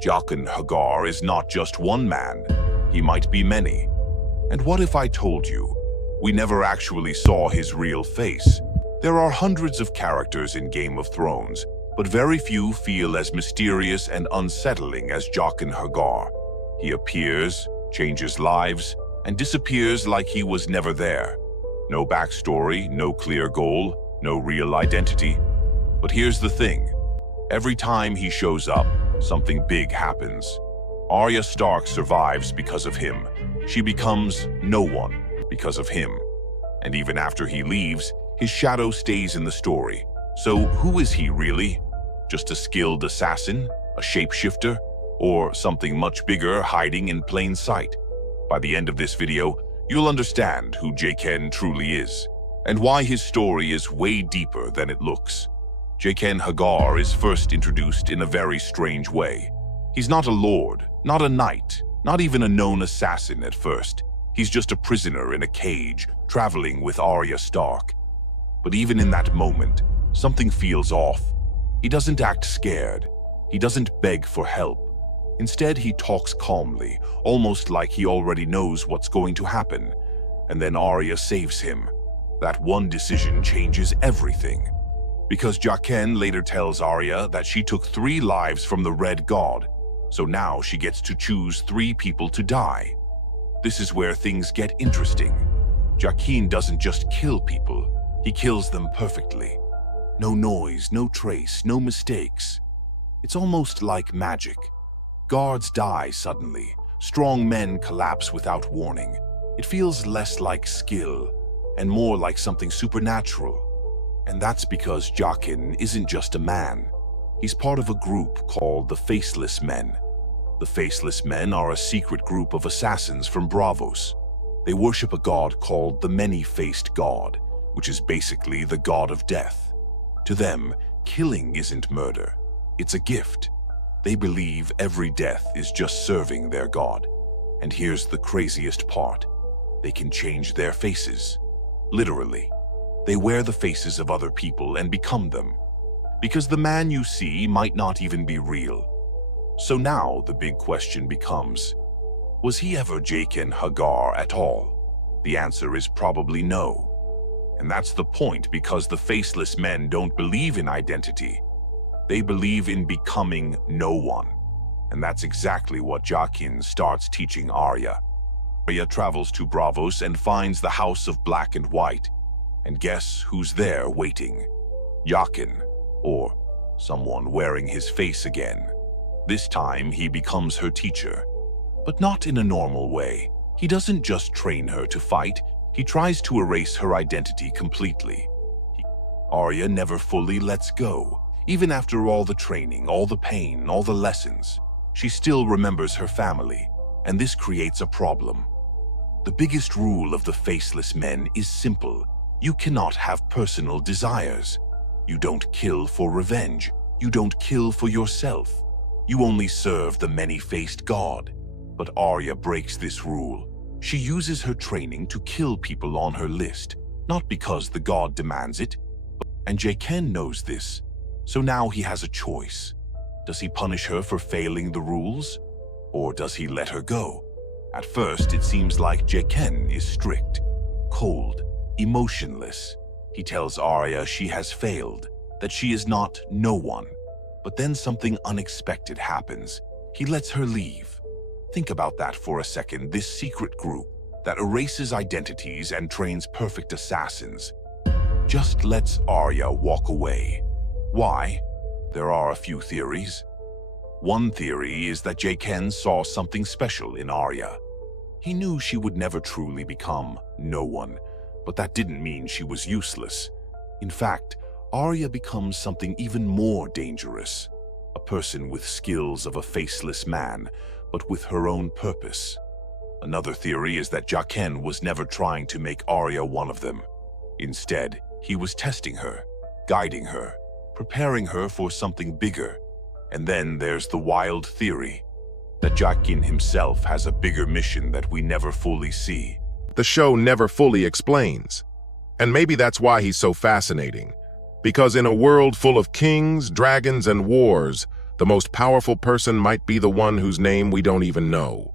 Jaqen H'ghar is not just one man, he might be many. And what if I told you we never actually saw his real face? There are hundreds of characters in Game of Thrones, but very few feel as mysterious and unsettling as Jaqen H'ghar. He appears, changes lives, and disappears like he was never there. No backstory, no clear goal, no real identity. But here's the thing. Every time he shows up, something big happens. Arya Stark survives because of him. She becomes no one because of him. And even after he leaves, his shadow stays in the story. So who is he really? Just a skilled assassin? A shapeshifter? Or something much bigger hiding in plain sight? By the end of this video, you'll understand who Jaqen truly is, and why his story is way deeper than it looks. Jaqen H'ghar is first introduced in a very strange way. He's not a lord, not a knight, not even a known assassin at first. He's just a prisoner in a cage, traveling with Arya Stark. But even in that moment, something feels off. He doesn't act scared. He doesn't beg for help. Instead, he talks calmly, almost like he already knows what's going to happen. And then Arya saves him. That one decision changes everything. Because Jaqen later tells Arya that she took 3 lives from the Red God, so now she gets to choose 3 people to die. This is where things get interesting. Jaqen doesn't just kill people, he kills them perfectly. No noise, no trace, no mistakes. It's almost like magic. Guards die suddenly. Strong men collapse without warning. It feels less like skill and more like something supernatural. And that's because Jaqen isn't just a man. He's part of a group called the Faceless Men. The Faceless Men are a secret group of assassins from Braavos. They worship a god called the Many-Faced God, which is basically the god of death. To them, killing isn't murder. It's a gift. They believe every death is just serving their god. And here's the craziest part. They can change their faces. Literally. They wear the faces of other people and become them. Because the man you see might not even be real. So now the big question becomes, was he ever Jaqen H'ghar at all? The answer is probably no. And that's the point, because the Faceless Men don't believe in identity. They believe in becoming no one. And that's exactly what Jaqen starts teaching Arya. Arya travels to Braavos and finds the House of Black and White. And guess who's there waiting? Jaqen, or someone wearing his face again. This time he becomes her teacher. But not in a normal way. He doesn't just train her to fight, he tries to erase her identity completely. Arya never fully lets go. Even after all the training, all the pain, all the lessons, she still remembers her family, and this creates a problem. The biggest rule of the Faceless Men is simple. You cannot have personal desires. You don't kill for revenge. You don't kill for yourself. You only serve the Many-Faced God. But Arya breaks this rule. She uses her training to kill people on her list, not because the god demands it. And Jaqen knows this. So now he has a choice. Does he punish her for failing the rules? Or does he let her go? At first, it seems like Jaqen is strict, cold, emotionless. He tells Arya she has failed, that she is not no one. But then something unexpected happens. He lets her leave. Think about that for a second. This secret group that erases identities and trains perfect assassins just lets Arya walk away. Why? There are a few theories. One theory is that Jaqen saw something special in Arya. He knew she would never truly become no one, but that didn't mean she was useless. In fact, Arya becomes something even more dangerous. A person with skills of a faceless man, but with her own purpose. Another theory is that Jaqen was never trying to make Arya one of them. Instead, he was testing her, guiding her, preparing her for something bigger. And then there's the wild theory that Jaqen himself has a bigger mission that we never fully see. The show never fully explains. And maybe that's why he's so fascinating. Because in a world full of kings, dragons, and wars, The most powerful person might be the one whose name we don't even know.